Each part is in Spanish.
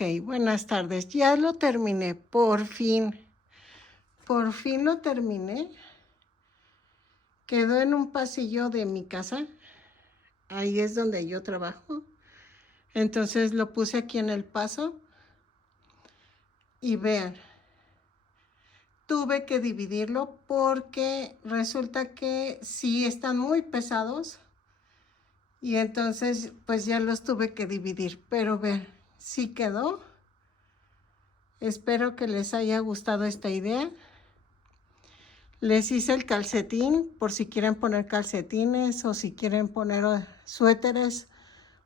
Ok, buenas tardes. Ya lo terminé, por fin. Por fin lo terminé. Quedó en un pasillo de mi casa. Ahí es donde yo trabajo. Entonces lo puse aquí en el paso. Y vean, tuve que dividirlo porque resulta que sí están muy pesados. Y entonces pues ya los tuve que dividir. Pero vean, sí quedó. Espero que les haya gustado esta idea. Les hice el calcetín por si quieren poner calcetines o si quieren poner suéteres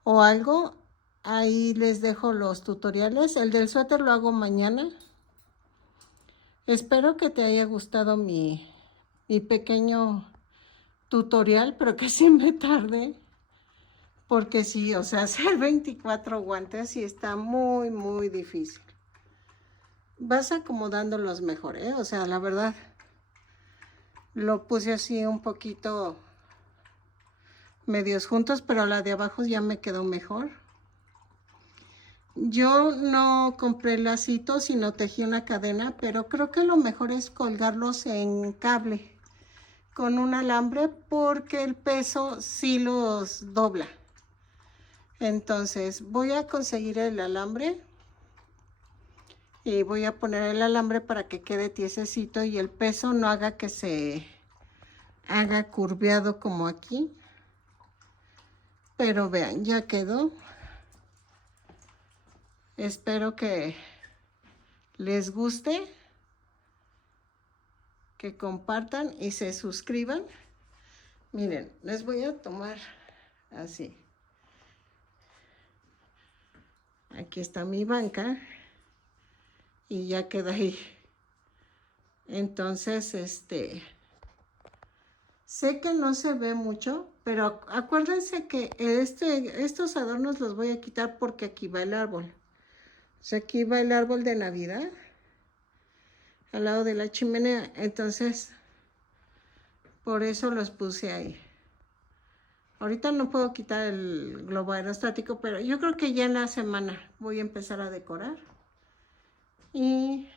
o algo. Ahí les dejo los tutoriales. El del suéter lo hago mañana. Espero que te haya gustado mi pequeño tutorial, pero que sí me tardé. Porque sí, o sea, hacer 24 guantes y está muy, muy difícil. Vas acomodándolos mejor, ¿eh? O sea, la verdad, lo puse así un poquito medios juntos, pero la de abajo ya me quedó mejor. Yo no compré lacito, sino tejí una cadena, pero creo que lo mejor es colgarlos en cable con un alambre porque el peso sí los dobla. Entonces voy a conseguir el alambre y voy a poner el alambre para que quede tiesecito y el peso no haga que se haga curveado como aquí. Pero vean, ya quedó. Espero que les guste, que compartan y se suscriban. Miren, les voy a tomar así. Aquí está mi banca y ya queda ahí. Entonces, sé que no se ve mucho, pero acuérdense que estos adornos los voy a quitar porque aquí va el árbol. O sea, aquí va el árbol de Navidad al lado de la chimenea. Entonces, por eso los puse ahí. Ahorita no puedo quitar el globo aerostático, pero yo creo que ya en la semana voy a empezar a decorar. Y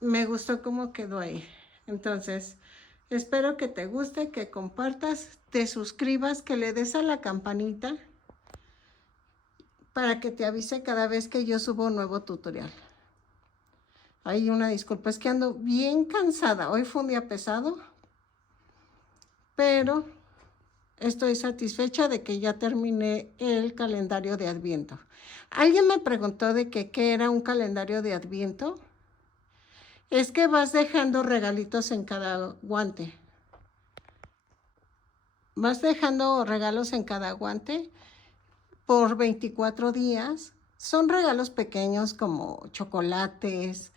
me gustó cómo quedó ahí. Entonces, espero que te guste, que compartas, te suscribas, que le des a la campanita para que te avise cada vez que yo subo un nuevo tutorial. Hay una disculpa, es que ando bien cansada. Hoy fue un día pesado, pero estoy satisfecha de que ya terminé el calendario de Adviento. Alguien me preguntó de que qué era un calendario de Adviento. Es que vas dejando regalitos en cada guante. Vas dejando regalos en cada guante por 24 días. Son regalos pequeños como chocolates,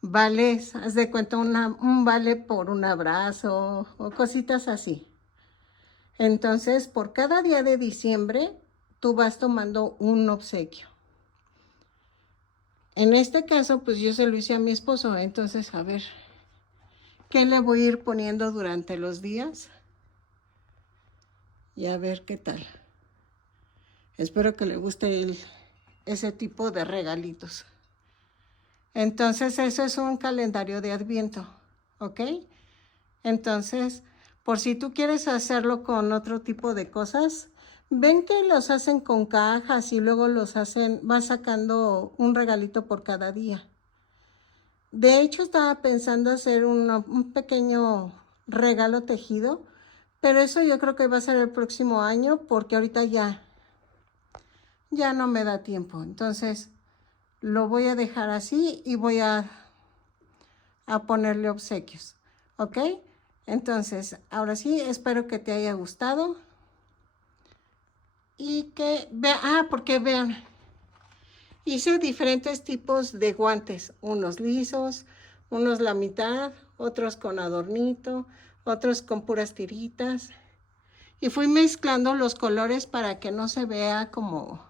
vales, haz de cuenta un vale por un abrazo o cositas así. Entonces, por cada día de diciembre, tú vas tomando un obsequio. En este caso, pues yo se lo hice a mi esposo. Entonces, a ver, ¿qué le voy a ir poniendo durante los días? Y a ver qué tal. Espero que le guste ese tipo de regalitos. Entonces, eso es un calendario de Adviento, ¿ok? Entonces, por si tú quieres hacerlo con otro tipo de cosas, ven que los hacen con cajas y luego vas sacando un regalito por cada día. De hecho, estaba pensando hacer un pequeño regalo tejido, pero eso yo creo que va a ser el próximo año porque ahorita ya no me da tiempo. Entonces, lo voy a dejar así y voy a ponerle obsequios, ¿ok? Entonces, ahora sí, espero que te haya gustado y que vean, porque vean, hice diferentes tipos de guantes, unos lisos, unos la mitad, otros con adornito, otros con puras tiritas. Y fui mezclando los colores para que no se vea como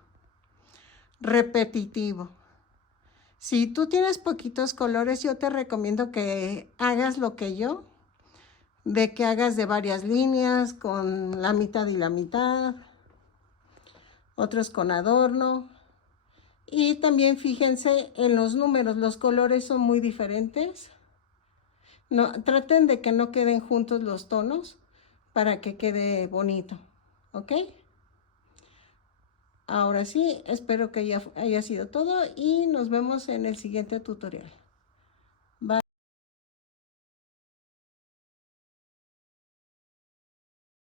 repetitivo. Si tú tienes poquitos colores, yo te recomiendo que hagas lo que yo, de que hagas de varias líneas, con la mitad y la mitad, otros con adorno. Y también fíjense en los números, los colores son muy diferentes. No, traten de que no queden juntos los tonos para que quede bonito, ¿ok? Ahora sí, espero que ya haya sido todo y nos vemos en el siguiente tutorial.